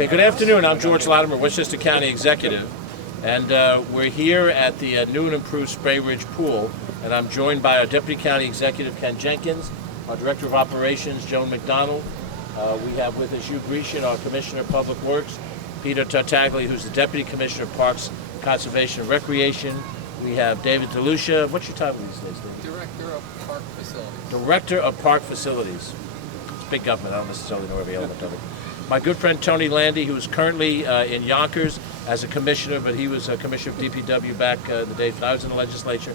Okay, good afternoon. I'm George Latimer, Westchester County Executive, and we're here at the new and improved Sprain Ridge Pool, and I'm joined by our Deputy County Executive, Ken Jenkins, our Director of Operations, Joan McDonald. We have with us Hugh Grecian, our Commissioner of Public Works, Peter Tartaglia, who's the Deputy Commissioner of Parks, Conservation, and Recreation. We have David DeLucia. What's your title these days, David? Director of Park Facilities. Director of Park Facilities. It's big government. I don't necessarily know every element of it. My good friend Tony Landy, who is currently in Yonkers as a commissioner, but he was a commissioner of DPW back in the days when I was in the legislature.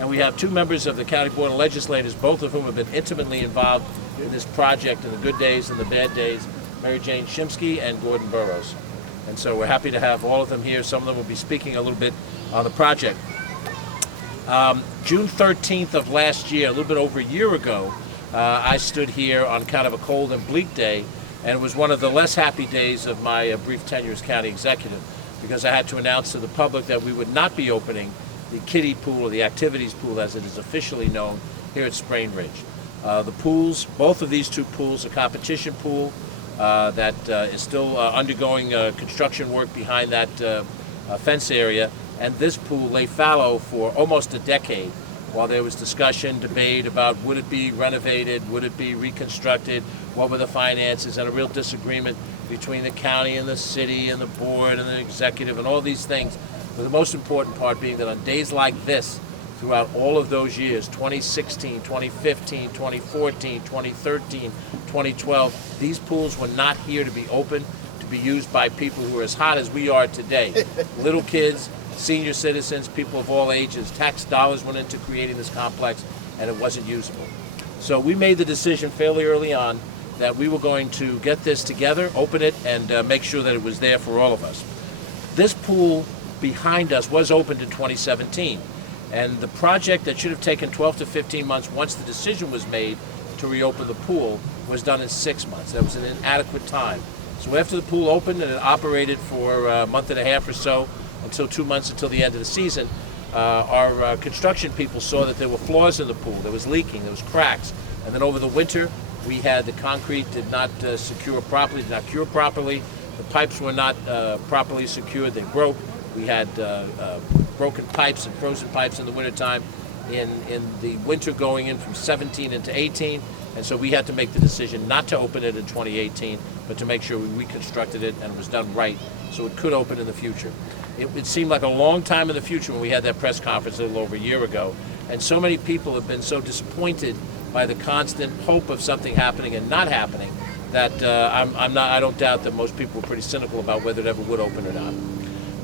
And we have two members of the County Board of Legislators, both of whom have been intimately involved in this project in the good days and the bad days, Mary Jane Shimsky and Gordon Burrows. And so we're happy to have all of them here. Some of them will be speaking a little bit on the project. June 13th of last year, a little bit over a year ago, I stood here on kind of a cold and bleak day, and it was one of the less happy days of my brief tenure as county executive, because I had to announce to the public that we would not be opening the kiddie pool, or the activities pool as it is officially known, here at Sprain Ridge. The pools, both of these two pools, a competition pool that is still undergoing construction work behind that fence area, and this pool lay fallow for almost a decade while there was discussion, debate about would it be renovated, would it be reconstructed, what were the finances, and a real disagreement between the county and the city and the board and the executive and all these things. But the most important part being that on days like this, throughout all of those years, 2016, 2015, 2014, 2013, 2012, these pools were not here to be open, to be used by people who are as hot as we are today. Little kids, senior citizens, people of all ages. Tax dollars went into creating this complex, and it wasn't usable. So we made the decision fairly early on that we were going to get this together, open it, and make sure that it was there for all of us. This pool behind us was opened in 2017, and the project that should have taken 12 to 15 months once the decision was made to reopen the pool was done in 6 months. That was an inadequate time. So after the pool opened and it operated for a month and a half or so, until 2 months until the end of the season, our construction people saw that there were flaws in the pool. There was leaking, there was cracks, and then over the winter we had the concrete did not secure properly, did not cure properly. The pipes were not properly secured, they broke. We had broken pipes and frozen pipes in the wintertime in the winter going in from 17 into 18, and so we had to make the decision not to open it in 2018, but to make sure we reconstructed it and it was done right so it could open in the future. It seemed like a long time in the future when we had that press conference a little over a year ago, and so many people have been so disappointed by the constant hope of something happening and not happening that I don't doubt that most people were pretty cynical about whether it ever would open or not.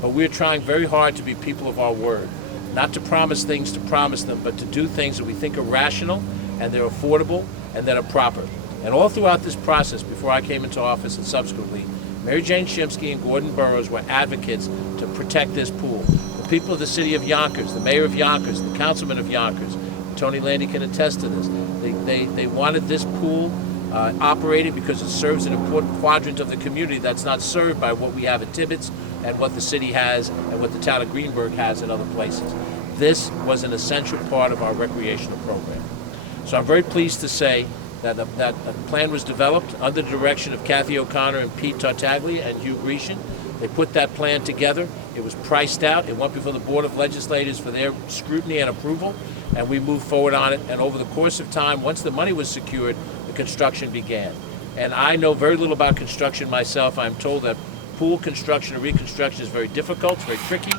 But we're trying very hard to be people of our word, not to promise things to promise them, but to do things that we think are rational and they're affordable and that are proper. And all throughout this process, before I came into office and subsequently, Mary Jane Shimsky and Gordon Burrows were advocates to protect this pool. The people of the city of Yonkers, the mayor of Yonkers, the councilman of Yonkers, Tony Landy can attest to this. They wanted this pool operated because it serves an important quadrant of the community that's not served by what we have at Tibbetts and what the city has and what the town of Greenburgh has in other places. This was an essential part of our recreational program. So I'm very pleased to say that a plan was developed under the direction of Kathy O'Connor and Pete Tartaglia and Hugh Grecian. They put that plan together. It was priced out. It went before the Board of Legislators for their scrutiny and approval, and we moved forward on it. And over the course of time, once the money was secured, the construction began. And I know very little about construction myself. I'm told that pool construction or reconstruction is very difficult. It's very tricky.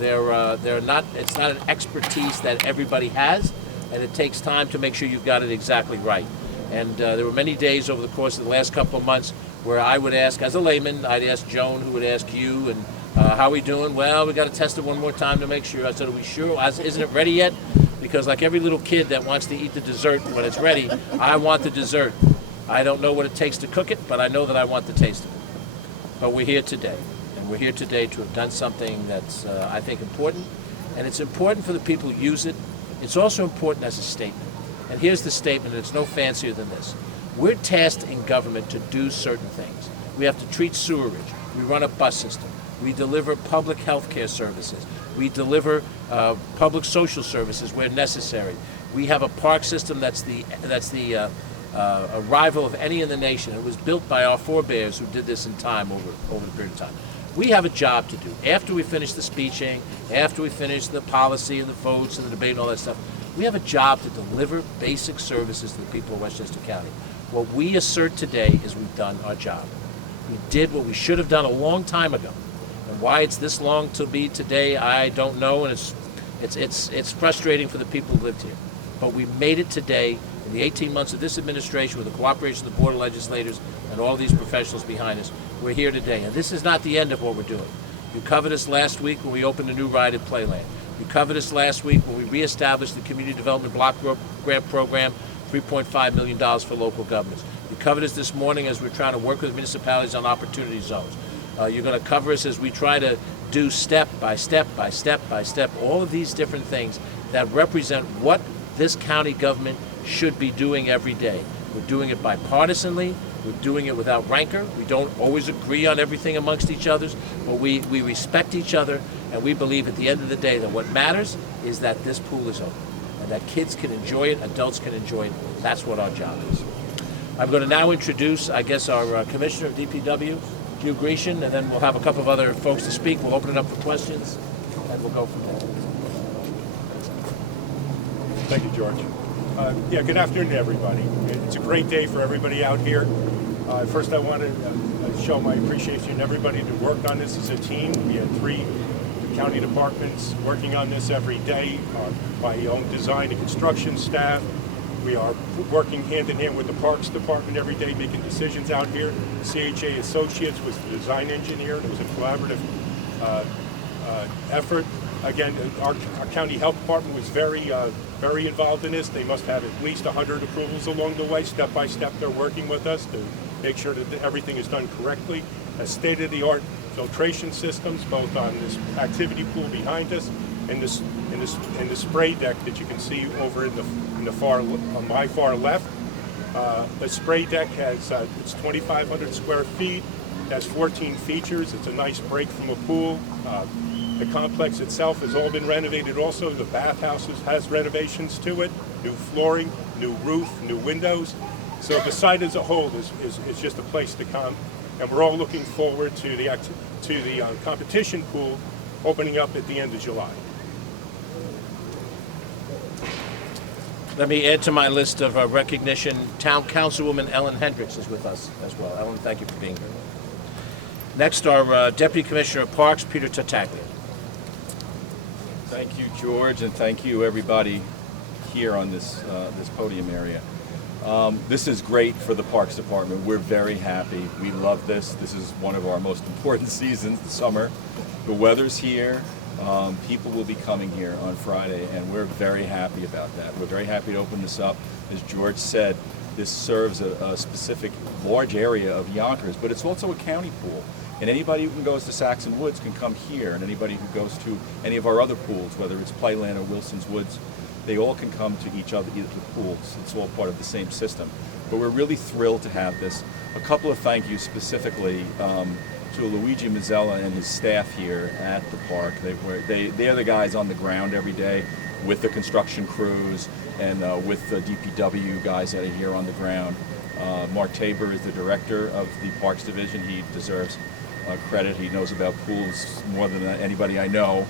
It's not an expertise that everybody has, and it takes time to make sure you've got it exactly right. And there were many days over the course of the last couple of months where I would ask, as a layman, I'd ask Joan, who would ask you, and how are we doing? Well, we got to test it one more time to make sure. I said, are we sure? Isn't it ready yet? Because like every little kid that wants to eat the dessert when it's ready, I want the dessert. I don't know what it takes to cook it, but I know that I want the taste of it. But we're here today, and we're here today to have done something that's, I think, important. And it's important for the people who use it. It's also important as a statement. And here's the statement, and it's no fancier than this. We're tasked in government to do certain things. We have to treat sewerage. We run a bus system. We deliver public health care services. We deliver public social services where necessary. We have a park system that's the a rival of any in the nation. It was built by our forebears who did this in time over the period of time. We have a job to do. After we finish the speeching, after we finish the policy and the votes and the debate and all that stuff, we have a job to deliver basic services to the people of Westchester County. What we assert today is we've done our job. We did what we should have done a long time ago. And why it's this long to be today, I don't know, and it's frustrating for the people who lived here. But we made it today in the 18 months of this administration with the cooperation of the Board of Legislators and all these professionals behind us. We're here today. And this is not the end of what we're doing. You covered us last week when we opened a new ride at Playland. You covered us last week when we reestablished the Community Development Block Grant Program, $3.5 million for local governments. You covered us this morning as we're trying to work with municipalities on opportunity zones. You're going to cover us as we try to do step by step by step by step, all of these different things that represent what this county government should be doing every day. We're doing it bipartisanly. We're doing it without rancor. We don't always agree on everything amongst each other, but we respect each other, and we believe at the end of the day that what matters is that this pool is open and that kids can enjoy it, adults can enjoy it. That's what our job is. I'm going to now introduce, I guess, our Commissioner of DPW, Hugh Grecian, and then we'll have a couple of other folks to speak. We'll open it up for questions, and we'll go from there. Thank you, George. Good afternoon, everybody. It's a great day for everybody out here. First, I want to show my appreciation to everybody that worked on this as a team. We had 3 county departments working on this every day, my own design and construction staff. We are working hand in hand with the Parks Department every day, making decisions out here. CHA Associates was the design engineer, and it was a collaborative effort. Again, our county health department was very involved in this. They must have at least 100 approvals along the way. Step by step, they're working with us to make sure that everything is done correctly. State-of-the-art filtration systems, both on this activity pool behind us and the spray deck that you can see over on my far left. The spray deck has it's 2,500 square feet. It has 14 features. It's a nice break from a pool. The complex itself has all been renovated also. The bathhouse has renovations to it, new flooring, new roof, new windows. So the site as a whole is just a place to come. And we're all looking forward to the competition pool opening up at the end of July. Let me add to my list of recognition, Town Councilwoman Ellen Hendricks is with us as well. Ellen, thank you for being here. Next, our Deputy Commissioner of Parks, Peter Tartaglia. Thank you, George, and thank you, everybody here on this podium area. This is great for the Parks Department. We're very happy. We love this. This is one of our most important seasons, the summer. The weather's here. People will be coming here on Friday, and we're very happy about that. We're very happy to open this up. As George said, this serves a specific large area of Yonkers, but it's also a county pool. And anybody who goes to Saxon Woods can come here, and anybody who goes to any of our other pools, whether it's Playland or Wilson's Woods, they all can come to each other, either pools. It's all part of the same system. But we're really thrilled to have this. A couple of thank yous specifically to Luigi Mazzella and his staff here at the park. They're the guys on the ground every day with the construction crews and with the DPW guys that are here on the ground. Mark Tabor is the director of the Parks Division. He deserves credit. He knows about pools more than anybody I know.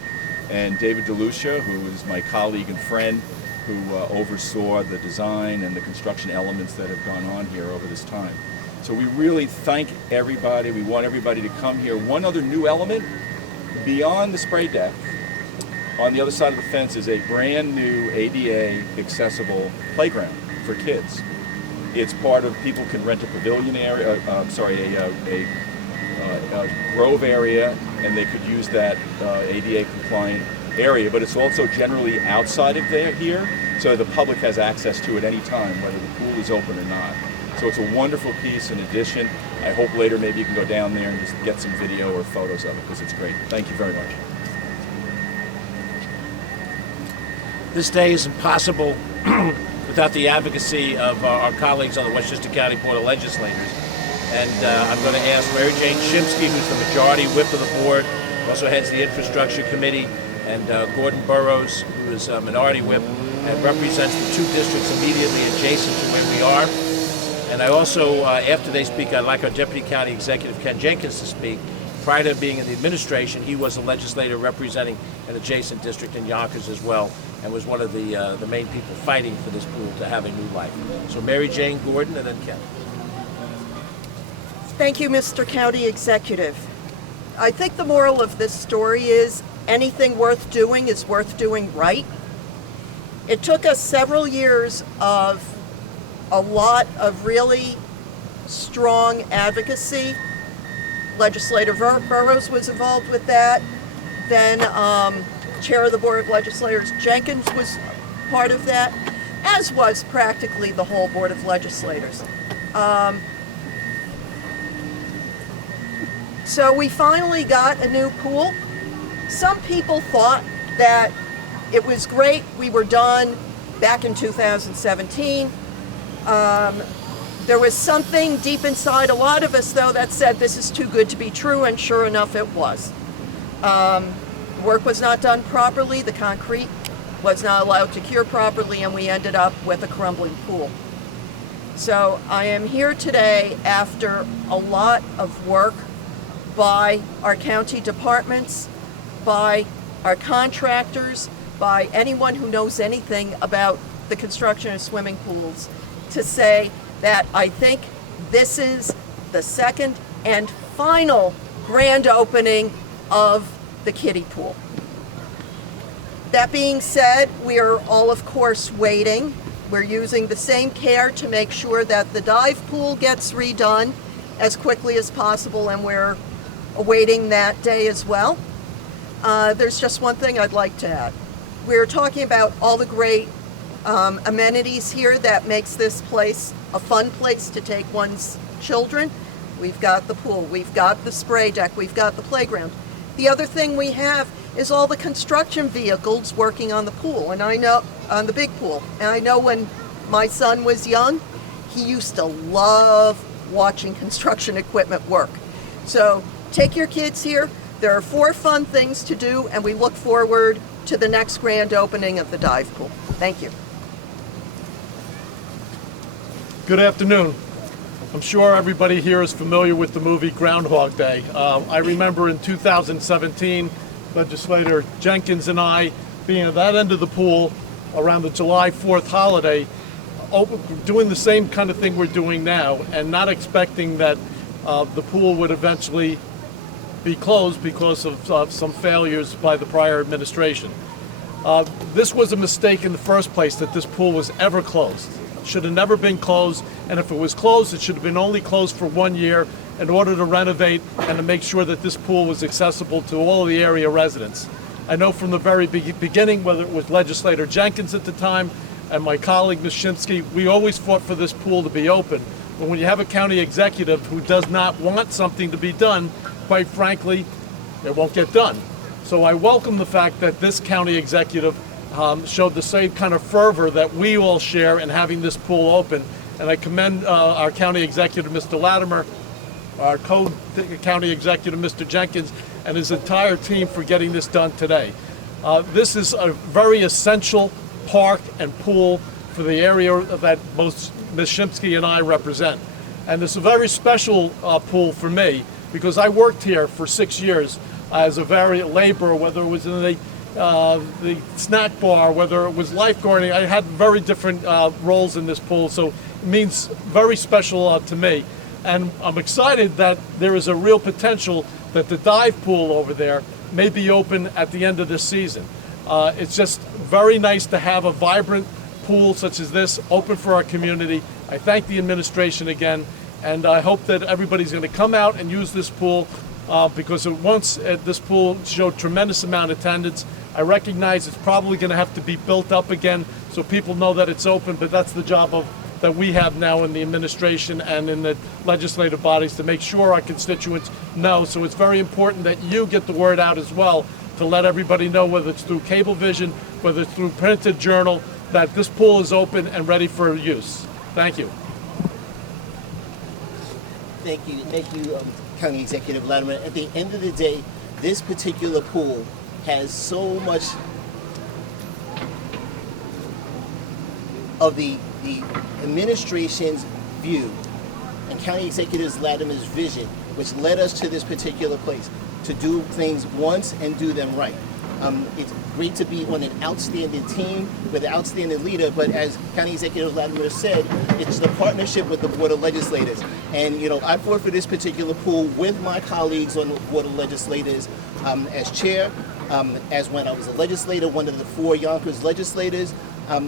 And David DeLucia, who is my colleague and friend, who oversaw the design and the construction elements that have gone on here over this time. So we really thank everybody. We want everybody to come here. One other new element, beyond the spray deck, on the other side of the fence is a brand new ADA accessible playground for kids. It's part of, people can rent a pavilion area, a grove area, and they could use that ADA compliant area, but it's also generally outside of here, so the public has access to it any time, whether the pool is open or not. So it's a wonderful piece in addition. I hope later maybe you can go down there and just get some video or photos of it, because it's great. Thank you very much. This day is impossible without the advocacy of our colleagues on the Westchester County Board of Legislators. And I'm going to ask Mary Jane Shimsky, who's the majority whip of the board, also heads the Infrastructure Committee, and Gordon Burrows, who is a minority whip and represents the 2 districts immediately adjacent to where we are. And I also, after they speak, I'd like our Deputy County Executive Ken Jenkins to speak. Prior to being in the administration, he was a legislator representing an adjacent district in Yonkers as well, and was one of the main people fighting for this pool to have a new life. So Mary Jane Gordon, and then Ken. Thank you, Mr. County Executive. I think the moral of this story is anything worth doing is worth doing right. It took us several years of a lot of really strong advocacy. Legislator Burrows was involved with that. Then Chair of the Board of Legislators Jenkins was part of that, as was practically the whole Board of Legislators. So we finally got a new pool. Some people thought that it was great, we were done back in 2017. There was something deep inside a lot of us, though, that said this is too good to be true, and sure enough it was. Work was not done properly, the concrete was not allowed to cure properly, and we ended up with a crumbling pool. So I am here today after a lot of work by our county departments, by our contractors, by anyone who knows anything about the construction of swimming pools, to say that I think this is the second and final grand opening of the kiddie pool. That being said, we are all, of course, waiting. We're using the same care to make sure that the dive pool gets redone as quickly as possible, and we're awaiting that day as well. There's just one thing I'd like to add. We're talking about all the great amenities here that makes this place a fun place to take one's children. We've got the pool, we've got the spray deck, we've got the playground. The other thing we have is all the construction vehicles working on the pool, and I know on the big pool. And I know when my son was young, he used to love watching construction equipment work. So take your kids here. There are 4 fun things to do, and we look forward to the next grand opening of the dive pool. Thank you. Good afternoon. I'm sure everybody here is familiar with the movie Groundhog Day. I remember in 2017, Legislator Jenkins and I being at that end of the pool around the July 4th holiday, doing the same kind of thing we're doing now, and not expecting that the pool would eventually be closed because of some failures by the prior administration. This was a mistake in the first place, that this pool was ever closed. It should have never been closed, and if it was closed, it should have been only closed for 1 year in order to renovate and to make sure that this pool was accessible to all of the area residents. I know from the very beginning, whether it was Legislator Jenkins at the time and my colleague Ms. Shimsky, we always fought for this pool to be open. But when you have a county executive who does not want something to be done, quite frankly, it won't get done. So I welcome the fact that this county executive showed the same kind of fervor that we all share in having this pool open. And I commend our county executive, Mr. Latimer, our co-county executive, Mr. Jenkins, and his entire team for getting this done today. This is a very essential park and pool for the area that both Ms. Shimsky and I represent. And it's a very special pool for me, because I worked here for 6 years as a laborer, whether it was in the snack bar, whether it was lifeguarding. I had very different roles in this pool, so it means very special to me. And I'm excited that there is a real potential that the dive pool over there may be open at the end of this season. It's just very nice to have a vibrant pool such as this open for our community. I thank the administration again, and I hope that everybody's going to come out and use this pool because this pool showed tremendous amount of attendance. I recognize it's probably going to have to be built up again so people know that it's open, but that's the job that we have now in the administration and in the legislative bodies, to make sure our constituents know. So it's very important that you get the word out as well, to let everybody know, whether it's through Cablevision, whether it's through printed journal, that this pool is open and ready for use. Thank you. Thank you, County Executive Latimer. At the end of the day, this particular pool has so much of the administration's view and County Executive Latimer's vision, which led us to this particular place, to do things once and do them right. It's great to be on an outstanding team with an outstanding leader, but as County Executive Latimer said, it's the partnership with the Board of Legislators. And I fought for this particular pool with my colleagues on the Board of Legislators as chair, as when I was a legislator, one of the 4 Yonkers legislators,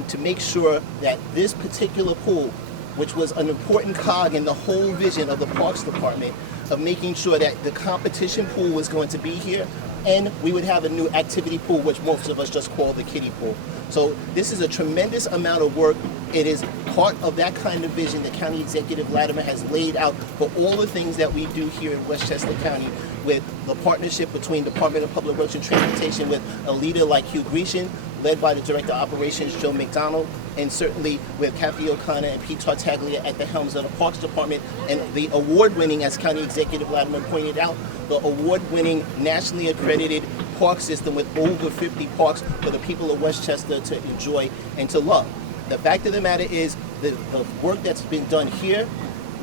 to make sure that this particular pool, which was an important cog in the whole vision of the Parks Department, of making sure that the competition pool was going to be here, and we would have a new activity pool, which most of us just call the kiddie pool. So this is a tremendous amount of work. It is part of that kind of vision that County Executive Latimer has laid out for all the things that we do here in Westchester County, with the partnership between Department of Public Works and Transportation with a leader like Hugh Grecian, led by the Director of Operations, Joe McDonald, and certainly with Kathy O'Connor and Pete Tartaglia at the helms of the Parks Department, and the award-winning, as County Executive Latimer pointed out, the award-winning, nationally accredited park system with over 50 parks for the people of Westchester to enjoy and to love. The fact of the matter is the work that's been done here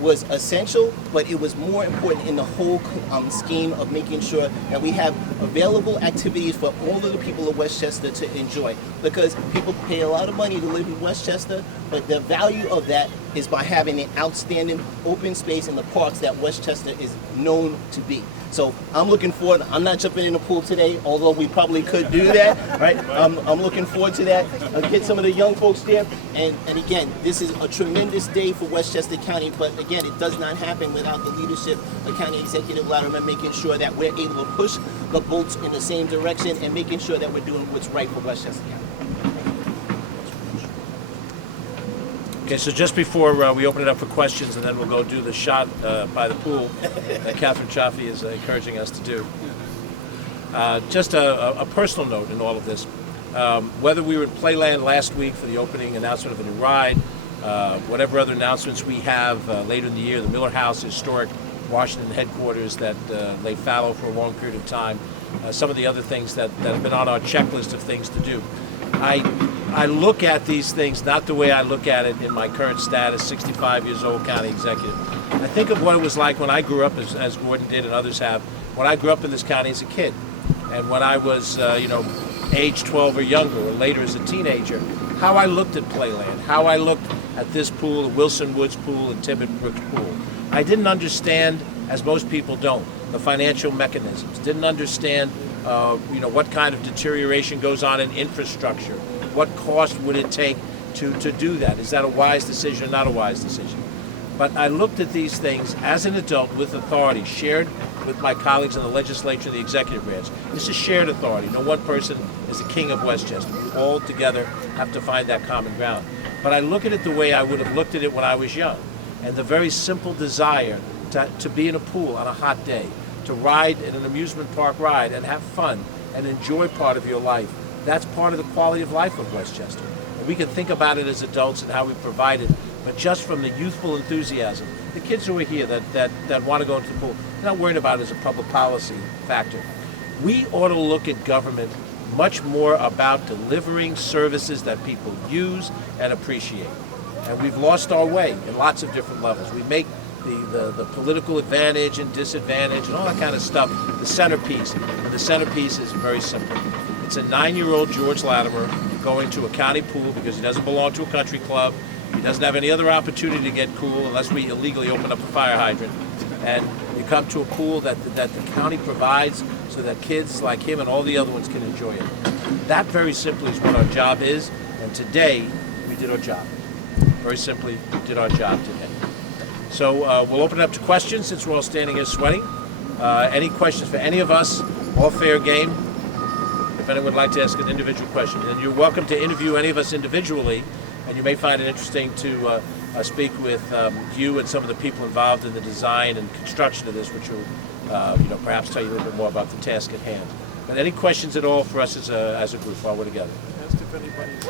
was essential, but it was more important in the whole scheme of making sure that we have available activities for all of the people of Westchester to enjoy. Because people pay a lot of money to live in Westchester, but the value of that is by having an outstanding open space in the parks that Westchester is known to be. So I'm looking forward. I'm not jumping in the pool today, although we probably could do that, right? I'm looking forward to that. Get some of the young folks there. And again, this is a tremendous day for Westchester County, but again, it does not happen without the leadership of County Executive Latimer making sure that we're able to push the boats in the same direction and making sure that we're doing what's right for Westchester County. Okay, so just before we open it up for questions, and then we'll go do the shot by the pool that Catherine Chaffee is encouraging us to do. Just a personal note in all of this. Whether we were in Playland last week for the opening announcement of a new ride, whatever other announcements we have later in the year, the Miller House historic Washington headquarters that lay fallow for a long period of time, some of the other things that have been on our checklist of things to do. I look at these things not the way I look at it in my current status, 65 years old, county executive. I think of what it was like when I grew up, as Gordon did and others have, when I grew up in this county as a kid. And when I was, age 12 or younger, or later as a teenager, how I looked at Playland, how I looked at this pool, the Wilson Woods pool and Tibbet Brooks pool. I didn't understand, as most people don't, the financial mechanisms, didn't understand what kind of deterioration goes on in infrastructure. What cost would it take to do that? Is that a wise decision or not a wise decision? But I looked at these things as an adult with authority, shared with my colleagues in the legislature and the executive branch. This is shared authority. No one person is the king of Westchester. We all together have to find that common ground. But I look at it the way I would have looked at it when I was young. And the very simple desire to be in a pool on a hot day, to ride in an amusement park ride and have fun and enjoy part of your life. That's part of the quality of life of Westchester. And we can think about it as adults and how we provide it, but just from the youthful enthusiasm, the kids who are here that want to go into the pool, they're not worried about it as a public policy factor. We ought to look at government much more about delivering services that people use and appreciate. And we've lost our way in lots of different levels. We make the political advantage and disadvantage and all that kind of stuff the centerpiece. And the centerpiece is very simple. It's a 9-year-old George Latimer going to a county pool because he doesn't belong to a country club. He doesn't have any other opportunity to get cool unless we illegally open up a fire hydrant. And you come to a pool that the county provides so that kids like him and all the other ones can enjoy it. That very simply is what our job is. And today, we did our job. Very simply, we did our job today. So we'll open it up to questions since we're all standing here sweating. Any questions for any of us? All fair game. If anyone would like to ask an individual question. And you're welcome to interview any of us individually, and you may find it interesting to speak with you and some of the people involved in the design and construction of this, which will perhaps tell you a little bit more about the task at hand. But any questions at all for us as a group while we're together? Asked if anybody's